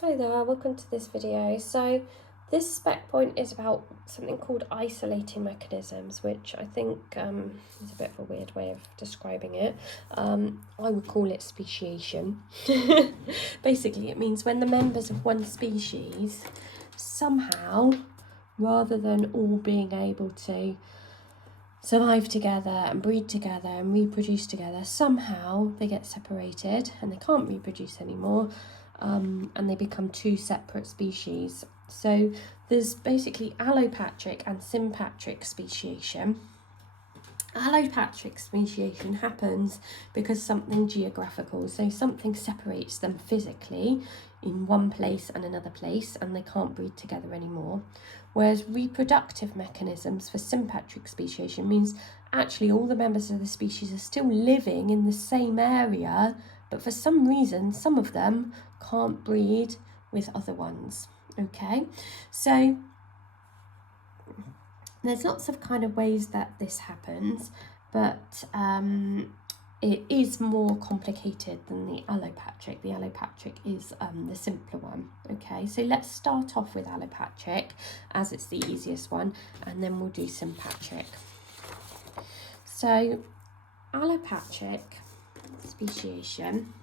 Hi there, welcome to this video. So this spec point is about something called isolating mechanisms, which I think is a bit of a weird way of describing it. I would call it speciation. Basically, it means when the members of one species somehow, rather than all being able to survive together and breed together and reproduce together, somehow they get separated and they can't reproduce anymore. And they become two separate species. So there's basically allopatric and sympatric speciation. Allopatric speciation happens because something geographical, so something separates them physically in one place and another place, and they can't breed together anymore. Whereas reproductive mechanisms for sympatric speciation means actually all the members of the species are still living in the same area, but for some reason, some of them can't breed with other ones. Okay, so there's lots of kind of ways that this happens, but it is more complicated than the allopatric. The allopatric is the simpler one. Okay, so let's start off with allopatric as it's the easiest one, and then we'll do sympatric. So allopatric speciation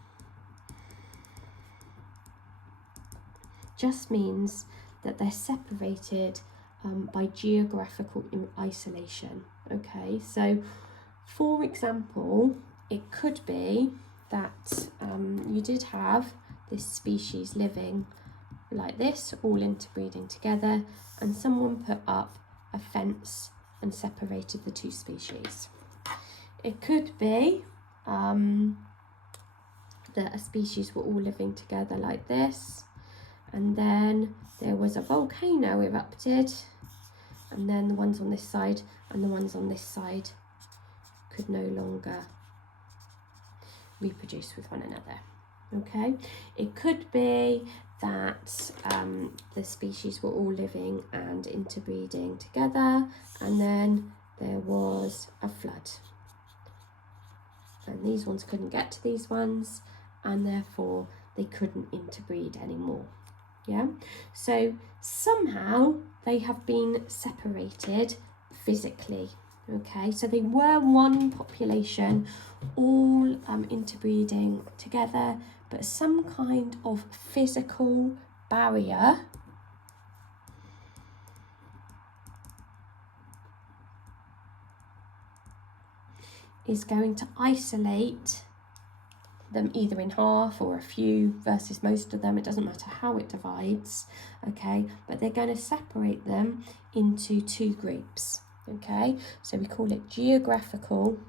just means that they're separated by geographical isolation. Okay, so for example, it could be that you did have this species living like this, all interbreeding together, and someone put up a fence and separated the two species. It could be that a species were all living together like this, and then there was a volcano erupted, and then the ones on this side and the ones on this side could no longer reproduce with one another. Okay, it could be that the species were all living and interbreeding together, and then there was a flood, and these ones couldn't get to these ones, and therefore they couldn't interbreed anymore. Yeah, so somehow they have been separated physically. Okay, so they were one population, all interbreeding together, but some kind of physical barrier is going to isolate them either in half or a few versus most of them. It doesn't matter how it divides, okay, but they're going to separate them into two groups. Okay, so we call it geographical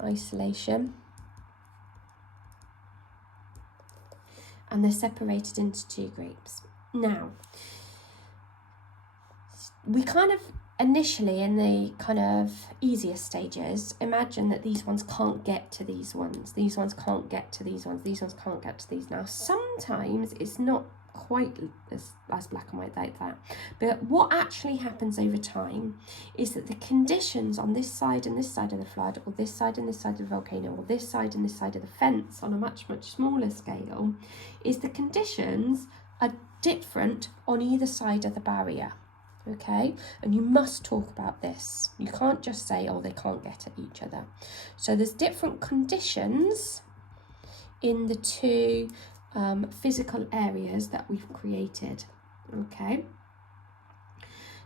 isolation, and they're separated into two groups. Now, we kind of initially, in the kind of easier stages, imagine that these ones can't get to these ones, these ones can't get to these ones, these ones can't get to these. Now, sometimes it's not quite as black and white like that, but what actually happens over time is that the conditions on this side and this side of the flood, or this side and this side of the volcano, or this side and this side of the fence on a much smaller scale, is the conditions are different on either side of the barrier. Okay, and you must talk about this. You can't just say, oh, they can't get at each other. So there's different conditions in the two physical areas that we've created. Okay,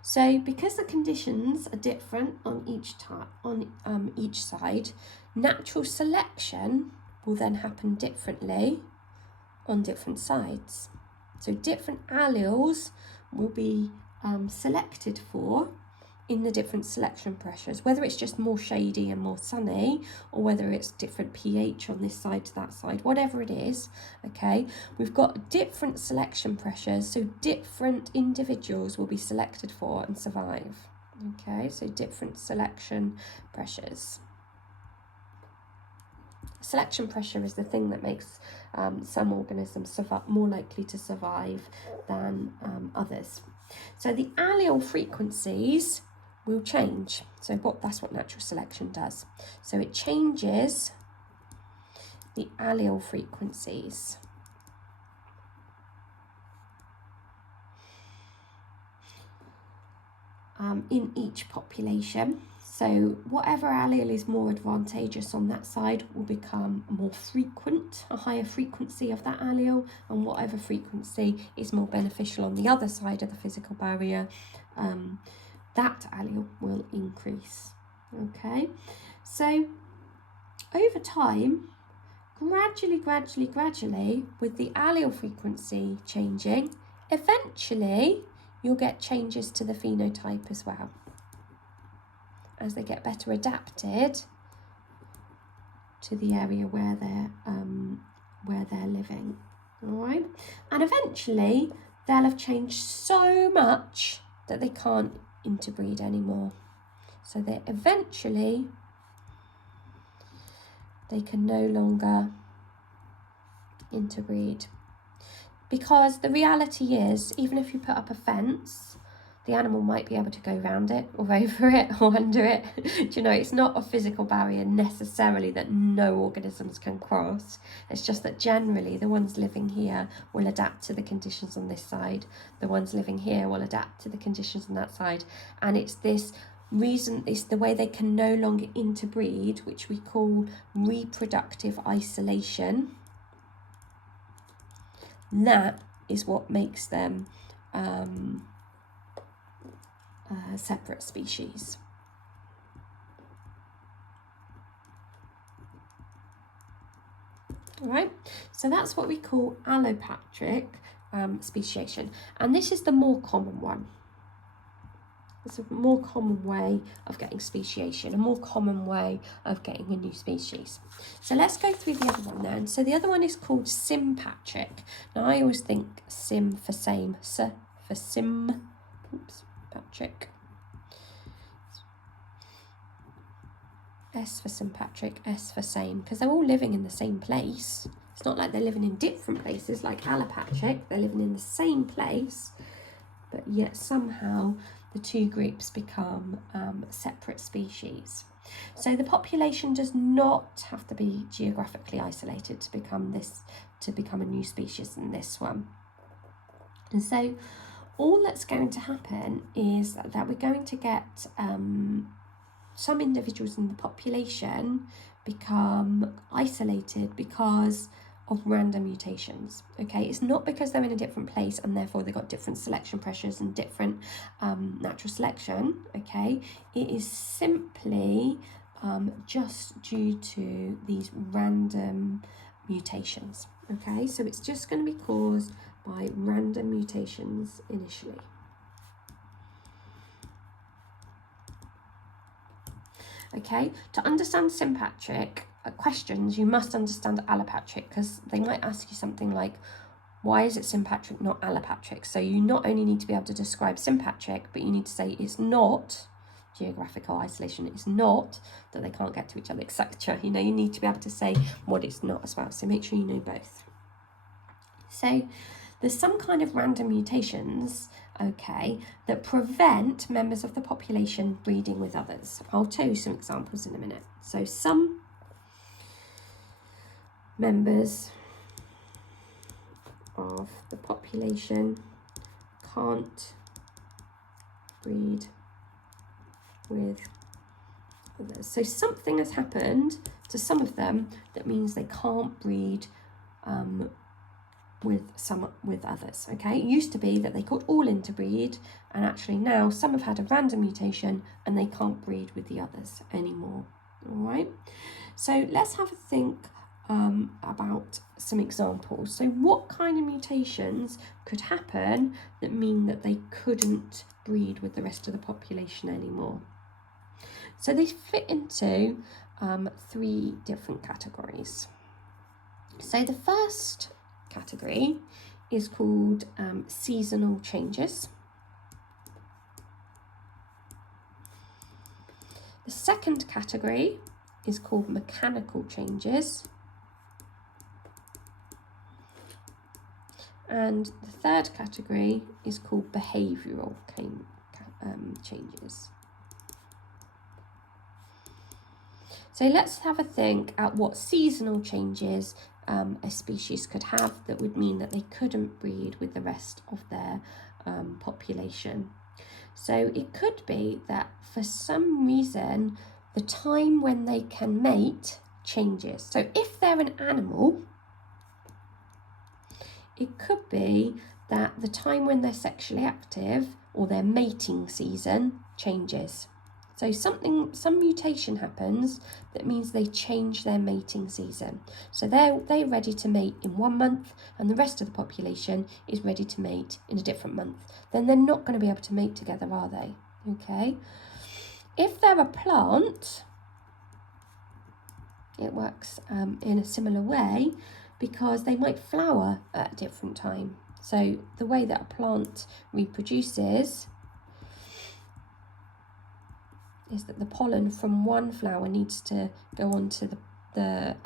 so because the conditions are different on each side, natural selection will then happen differently on different sides. So different alleles will be selected for in the different selection pressures, whether it's just more shady and more sunny, or whether it's different pH on this side to that side, whatever it is. Okay, we've got different selection pressures, so different individuals will be selected for and survive. Okay, so different selection pressures. Selection pressure is the thing that makes some organisms more likely to survive than others. So the allele frequencies will change. So that's what natural selection does. So it changes the allele frequencies. in each population. So whatever allele is more advantageous on that side will become more frequent, a higher frequency of that allele, and whatever frequency is more beneficial on the other side of the physical barrier, that allele will increase. Okay, so over time, gradually, with the allele frequency changing, eventually you'll get changes to the phenotype as well, as they get better adapted to the area where they're living. All right, and eventually they'll have changed so much that they can't interbreed anymore. So that eventually they can no longer interbreed, because the reality is, even if you put up a fence, the animal might be able to go around it or over it or under it. Do you know, it's not a physical barrier necessarily that no organisms can cross. It's just that generally the ones living here will adapt to the conditions on this side. The ones living here will adapt to the conditions on that side. And it's this reason, it's the way they can no longer interbreed, which we call reproductive isolation. That is what makes them separate species. All right, so that's what we call allopatric speciation, and this is the more common one. It's a more common way of getting speciation, a more common way of getting a new species. So let's go through the other one then. So the other one is called sympatric. Now I always think sim for same, s for sim, Patrick. S for sympatric, S for same, because they're all living in the same place. It's not like they're living in different places like allopatric. They're living in the same place, but yet somehow the two groups become separate species. So the population does not have to be geographically isolated to become a new species in this one. And so all that's going to happen is that we're going to get some individuals in the population become isolated because of random mutations. Okay, it's not because they're in a different place and therefore they've got different selection pressures and different natural selection. Okay, it is simply just due to these random mutations. Okay, so it's just going to be caused by random mutations initially. Okay, to understand sympatric questions, you must understand allopatric, because they might ask you something like, why is it sympatric, not allopatric? So you not only need to be able to describe sympatric, but you need to say it's not geographical isolation, it's not that they can't get to each other, etc. You know, you need to be able to say what it's not as well, so make sure you know both. So there's some kind of random mutations, okay, that prevent members of the population breeding with others. I'll tell you some examples in a minute. So some members of the population can't breed with others. So something has happened to some of them that means they can't breed with others. Okay, it used to be that they could all interbreed, and actually now some have had a random mutation and they can't breed with the others anymore. All right, so let's have a think about some examples. So what kind of mutations could happen that mean that they couldn't breed with the rest of the population anymore? So they fit into 3 different categories. So the first category is called seasonal changes. The second category is called mechanical changes. And the third category is called behavioural changes. So let's have a think at what seasonal changes a species could have that would mean that they couldn't breed with the rest of their population. So it could be that for some reason, the time when they can mate changes. So if they're an animal, it could be that the time when they're sexually active or their mating season changes. So some mutation happens that means they change their mating season. So they're ready to mate in 1 month and the rest of the population is ready to mate in a different month. Then they're not going to be able to mate together, are they? Okay. If they're a plant, it works in a similar way because they might flower at a different time. So the way that a plant reproduces is that the pollen from one flower needs to go onto the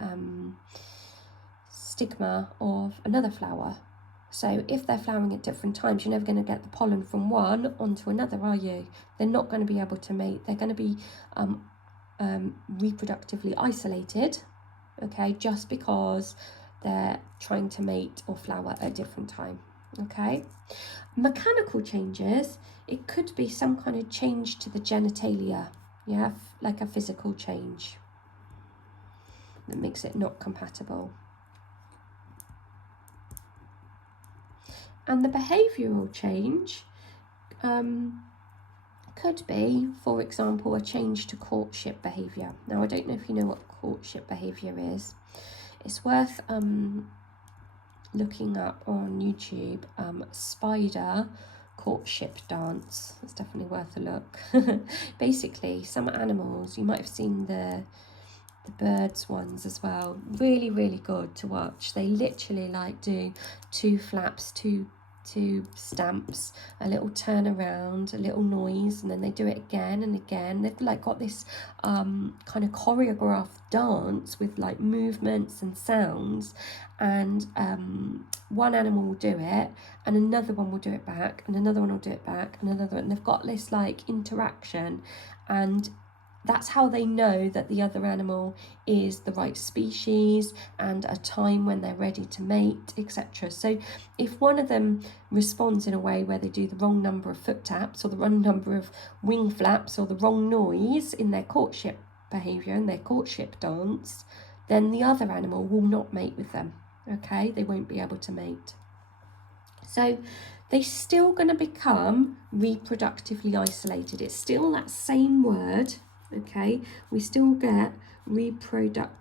stigma of another flower. So if they're flowering at different times, you're never going to get the pollen from one onto another, are you? They're not going to be able to mate. They're going to be reproductively isolated, okay, just because they're trying to mate or flower at a different time, okay? Mechanical changes, it could be some kind of change to the genitalia, yeah, like a physical change that makes it not compatible. And the behavioural change could be, for example, a change to courtship behaviour. Now, I don't know if you know what courtship behaviour is. It's worth looking up on YouTube, spider courtship dance. It's definitely worth a look. Basically, some animals, you might have seen the birds ones as well, really, really good to watch. They literally like do 2 flaps, two stamps, a little turn around, a little noise, and then they do it again and again. They've like got this kind of choreographed dance with like movements and sounds, and one animal will do it and another one will do it back and another one will do it back and another one. They've got this like interaction, and that's how they know that the other animal is the right species and a time when they're ready to mate, etc. So if one of them responds in a way where they do the wrong number of foot taps or the wrong number of wing flaps or the wrong noise in their courtship behaviour and their courtship dance, then the other animal will not mate with them, okay? They won't be able to mate. So they're still going to become reproductively isolated. It's still that same word, okay? We still get reproductive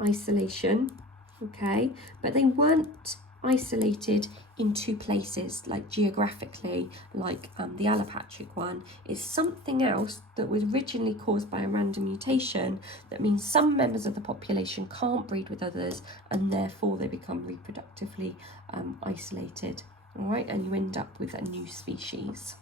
isolation, okay? But they weren't isolated in 2 places, like geographically, like the allopatric one. Is something else that was originally caused by a random mutation that means some members of the population can't breed with others and therefore they become reproductively isolated, all right? And you end up with a new species.